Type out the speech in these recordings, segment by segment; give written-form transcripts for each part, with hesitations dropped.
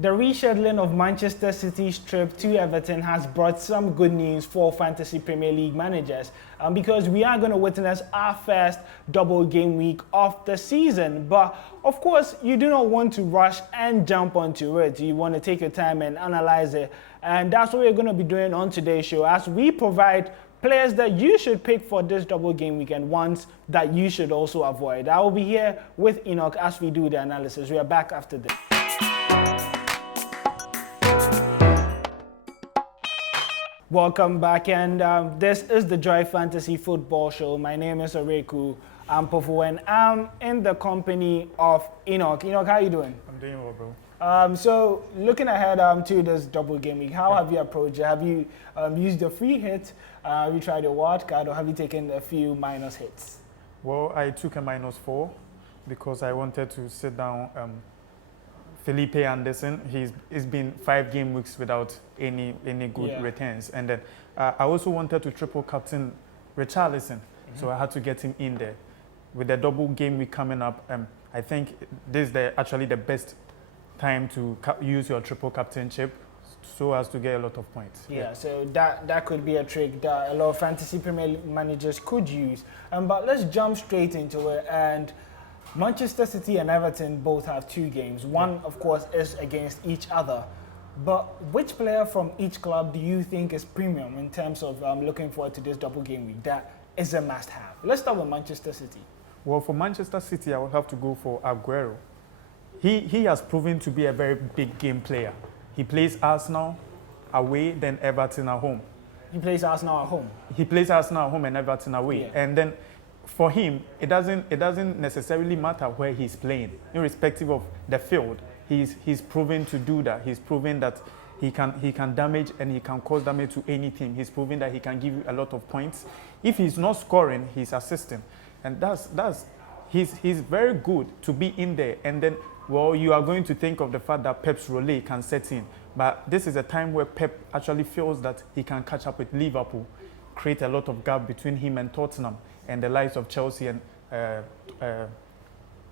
The rescheduling of Manchester City's trip to Everton has brought some good news for Fantasy Premier League managers because we are going to witness our first double game week of the season. But of course, you do not want to rush and jump onto it. You want to take your time and analyze it. And that's what we're going to be doing on today's show as we provide players that you should pick for this double game week and ones that you should also avoid. I will be here with Enoch as we do the analysis. We are back after this. Welcome back, and this is the Joy Fantasy Football Show. My name is Owuraku Ampofo, and I'm in the company of Enoch. Enoch, how you doing? I'm doing well, bro. So looking ahead to this double game week, how have you approached it? Have you used the free hit? Have you tried a wild card, or have you taken a few minus hits? Well, I took a -4 because I wanted to sit down Felipe Anderson. It's been 5 game weeks without any good returns, and then I also wanted to triple captain Richarlison, so I had to get him in there. With the double game week coming up, I think this is actually the best time to use your triple captainship so as to get a lot of points. Yeah, so that could be a trick that a lot of fantasy Premier League managers could use. But let's jump straight into it. And Manchester City and Everton both have 2 games. One, of course, is against each other. But which player from each club do you think is premium in terms of looking forward to this double game week that is a must-have? Let's start with Manchester City. Well, for Manchester City, I would have to go for Aguero. He has proven to be a very big game player. He plays Arsenal away, then Everton at home. He plays Arsenal at home? He plays Arsenal at home and Everton away. Yeah. And then for him, it doesn't necessarily matter where he's playing, irrespective of the field. He's proven to do that. He's proven that he can damage and he can cause damage to any team. He's proven that he can give you a lot of points. If he's not scoring, he's assisting, and he's very good to be in there. And then, well, you are going to think of the fact that Pep's role can set in, but this is a time where Pep actually feels that he can catch up with Liverpool, create a lot of gap between him and Tottenham, and the likes of Chelsea and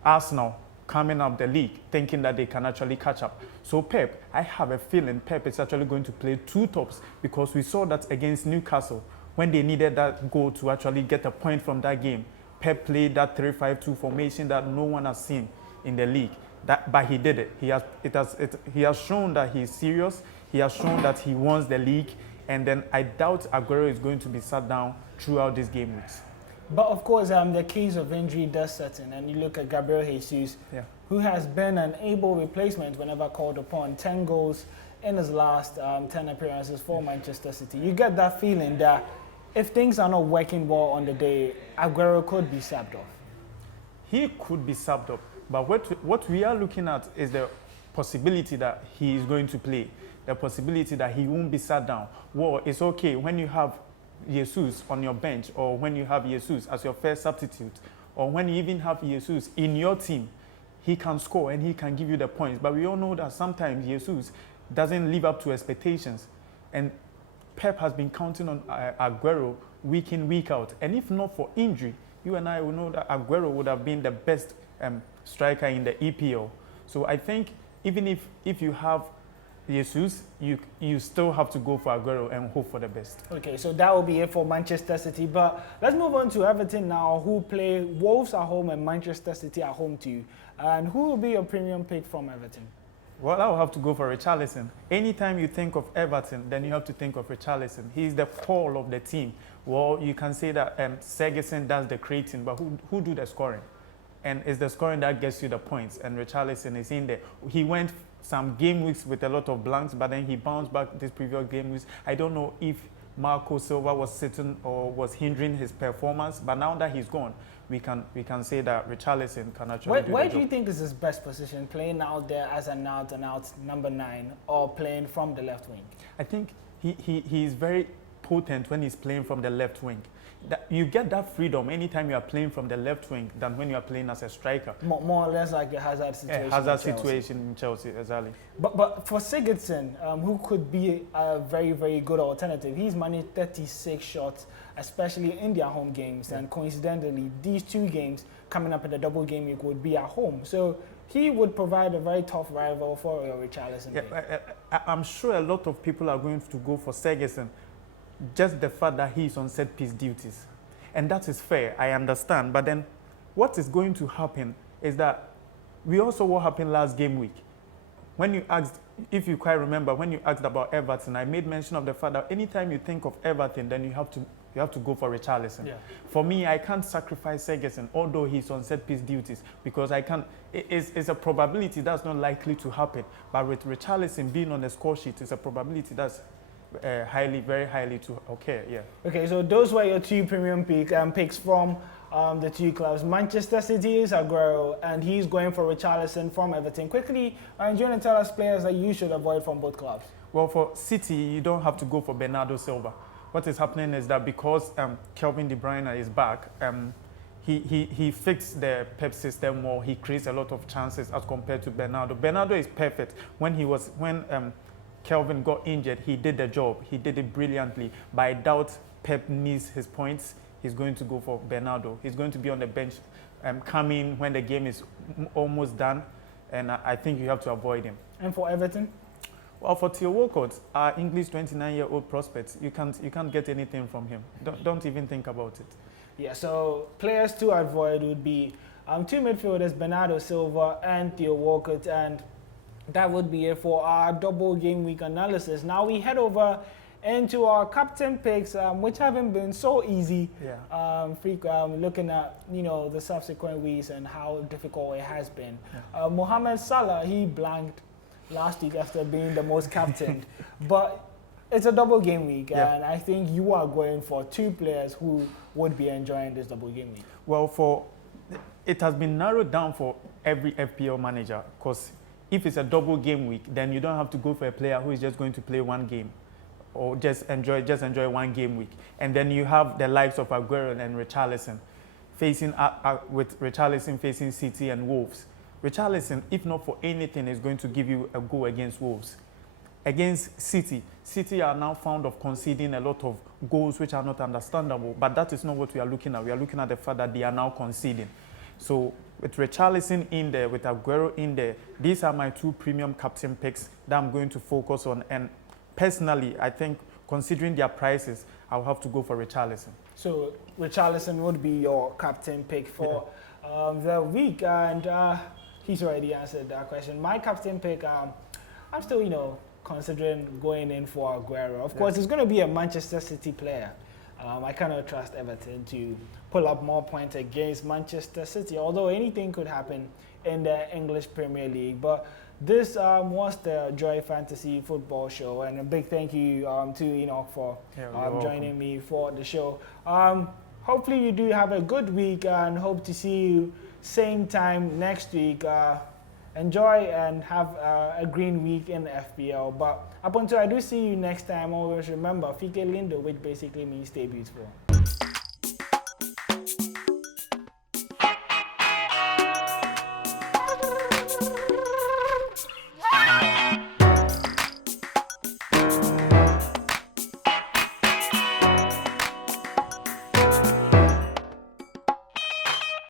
Arsenal coming up the league, thinking that they can actually catch up. So Pep, I have a feeling Pep is actually going to play 2 tops, because we saw that against Newcastle when they needed that goal to actually get a point from that game. Pep played that 3-5-2 formation that no one has seen in the league. But he did it. He has shown that he's serious. He has shown that he wants the league. And then I doubt Aguero is going to be sat down throughout these game weeks. But of course, the case of injury does set in, and you look at Gabriel Jesus, who has been an able replacement whenever called upon. 10 goals in his last 10 appearances for Manchester City. You get that feeling that if things are not working well on the day, Aguero could be subbed off. He could be subbed off, but what we are looking at is the possibility that he is going to play, the possibility that he won't be sat down. Well, it's okay when you have Jesus on your bench, or when you have Jesus as your first substitute, or when you even have Jesus in your team. He can score and he can give you the points, but we all know that sometimes Jesus doesn't live up to expectations, and Pep has been counting on Aguero week in, week out, and if not for injury, you and I will know that Aguero would have been the best striker in the EPL. So I think even if you have Jesus, you still have to go for Aguero and hope for the best. Okay, so that will be it for Manchester City. But let's move on to Everton now, who play Wolves at home and Manchester City at home too. And who will be your premium pick from Everton? Well, I will have to go for Richarlison. Anytime you think of Everton, then you have to think of Richarlison. He's the core of the team. Well, you can say that Ferguson does the creating, but who do the scoring? And it's the scoring that gets you the points, and Richarlison is in there. He went some game weeks with a lot of blanks, but then he bounced back this previous game weeks. I don't know if Marco Silva was sitting or was hindering his performance, but now that he's gone, we can say that Richarlison can actually do Where the do job. you think is his best position, playing out there as an out-and-out number 9 or playing from the left wing? I think he is very potent when he's playing from the left wing. you get that freedom anytime you are playing from the left wing than when you are playing as a striker. More or less like a Hazard situation. Hazard situation in Chelsea, exactly. But for Sigurdsson, who could be a very, very good alternative, he's managed 36 shots, especially in their home games. And coincidentally, these 2 games coming up in the double game week would be at home. So he would provide a very tough rival for Richarlison. I'm sure a lot of people are going to go for Sigurdsson, just the fact that he's on set piece duties. And that is fair, I understand. But then what is going to happen is that we also what happened last game week. When you asked, if you quite remember, when you asked about Everton, I made mention of the fact that anytime you think of Everton, then you have to go for Richarlison. Yeah. For me, I can't sacrifice Sigurdsson, although he's on set piece duties, because I can't. It's a probability that's not likely to happen. But with Richarlison being on the score sheet, it's a probability that's very highly to occur. Yeah. Okay, so those were your 2 premium picks from the 2 clubs. Manchester City is Aguero, and he's going for Richarlison from Everton. Quickly, do you want to tell us players that you should avoid from both clubs? Well, for City, you don't have to go for Bernardo Silva. What is happening is that because Kevin De Bruyne is back, he fixed the Pep system more. He creates a lot of chances as compared to Bernardo. Bernardo is perfect. When Kelvin got injured, he did the job. He did it brilliantly. But I doubt Pep needs his points. He's going to go for Bernardo. He's going to be on the bench coming when the game is almost done. And I think you have to avoid him. And for Everton? Well, for Theo Walcott, our English 29-year-old prospect, you can't get anything from him. Don't even think about it. Yeah, so players to avoid would be 2 midfielders, Bernardo Silva and Theo Walcott. And that would be it for our double game week analysis. Now we head over into our captain picks, which haven't been so easy. Yeah. Looking at the subsequent weeks and how difficult it has been. Yeah. Mohamed Salah, he blanked last week after being the most captained, but it's a double game week, and I think you are going for 2 players who would be enjoying this double game week. Well, it has been narrowed down for every FPL manager, because if it's a double game week, then you don't have to go for a player who is just going to play 1 game or just enjoy 1 game week. And then you have the likes of Aguero and Richarlison with Richarlison facing City and Wolves. Richarlison, if not for anything, is going to give you a goal against Wolves. Against City are now found of conceding a lot of goals which are not understandable, but that is not what we are looking at. We are looking at the fact that they are now conceding. So with Richarlison in there, with Aguero in there, these are my 2 premium captain picks that I'm going to focus on. And personally, I think considering their prices, I'll have to go for Richarlison. So Richarlison would be your captain pick for the week, and he's already answered that question. My captain pick, I'm still, considering going in for Aguero. Of course, it's going to be a Manchester City player. I cannot trust Everton to pull up more points against Manchester City, although anything could happen in the English Premier League. But this was the Joy Fantasy Football Show, and a big thank you to Enoch for joining me for the show. Hopefully you do have a good week, and hope to see you same time next week. Enjoy and have a green week in FPL. But up until I do see you next time, always remember, Fike Lindo, which basically means stay beautiful.